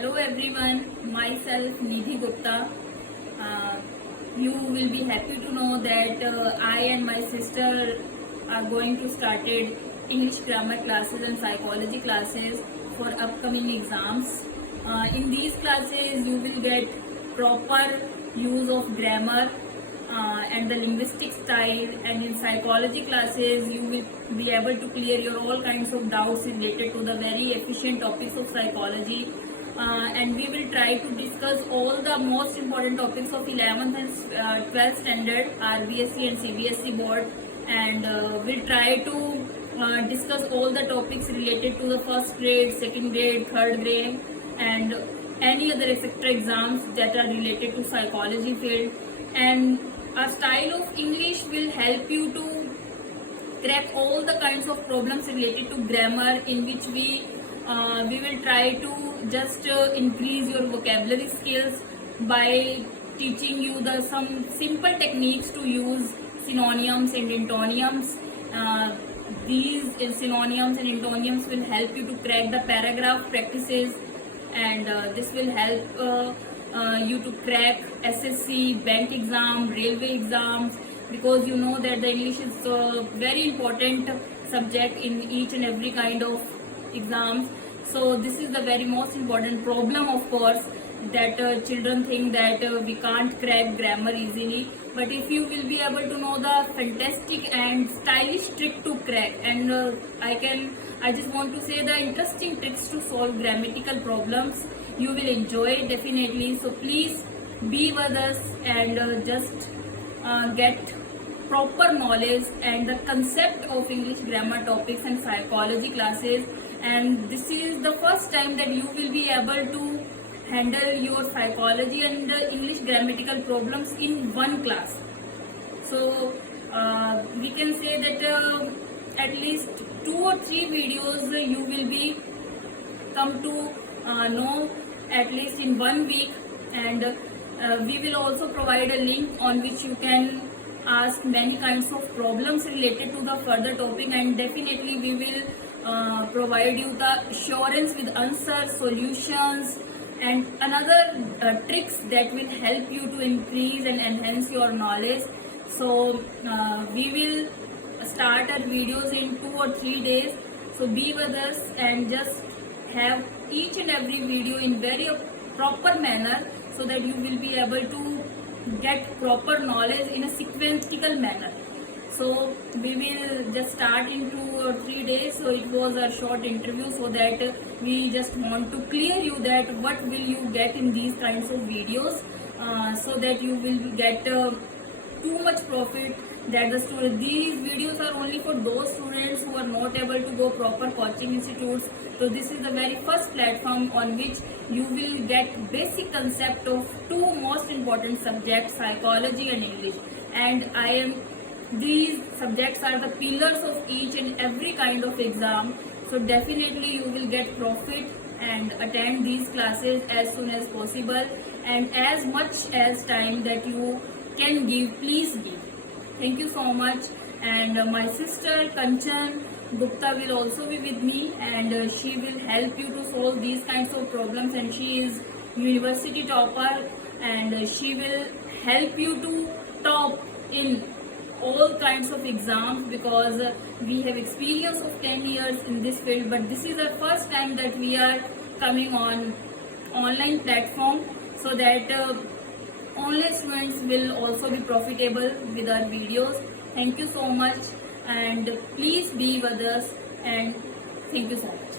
Hello everyone, myself Nidhi Gupta. You will be happy to know that I and my sister are going to started English grammar classes and psychology classes for upcoming exams. In these classes you will get proper use of grammar and the linguistic style, and in psychology classes you will be able to clear your all kinds of doubts related to the very efficient topics of psychology. And we will try to discuss all the most important topics of 11th and 12th standard RBSE and CBSE board, and we'll try to discuss all the topics related to the first grade, second grade, third grade, and any other etc exams that are related to psychology field. And our style of English will help you to crack all the kinds of problems related to grammar, in which we will try to just increase your vocabulary skills by teaching you the some simple techniques to use synonyms and antonyms. These synonyms and antonyms will help you to crack the paragraph practices, and this will help you to crack SSC, bank exam, railway exams, because you know that the English is a very important subject in each and every kind of exams. So this is the very most important problem, of course, that children think that we can't crack grammar easily. But if you will be able to know the fantastic and stylish trick to crack, and I just want to say the interesting tricks to solve grammatical problems, you will enjoy definitely. So please be with us and just get proper knowledge and the concept of English grammar topics and psychology classes. And this is the first time that you will be able to handle your psychology and English grammatical problems in one class. So we can say that at least 2 or 3 videos you will be come to know at least in 1 week, and we will also provide a link on which you can ask many kinds of problems related to the further topic, and definitely we will provide you the assurance with answers, solutions, and another tricks that will help you to increase and enhance your knowledge. So we will start our videos in 2 or 3 days. So be with us and just have each and every video in very proper manner, so that you will be able to get proper knowledge in a sequential manner. So we will just start in 2 or 3 days. So it was a short interview, so that we just want to clear you that what will you get in these kinds of videos, so that you will get too much profit. That these videos are only for those students who are not able to go proper coaching institutes. So this is the very first platform on which you will get basic concept of 2 most important subjects, psychology and English. And these subjects are the pillars of each and every kind of exam. So definitely you will get profit and attend these classes as soon as possible, and as much as time that you can give, please give. Thank you so much. And my sister Kanchan Gupta will also be with me, and she will help you to solve these kinds of problems, and she is university topper, and she will help you to top in all kinds of exams, because we have experience of 10 years in this field. But this is the first time that we are coming on online platform, so that online students will also be profitable with our videos. Thank you so much, and please be with us, and thank you so much.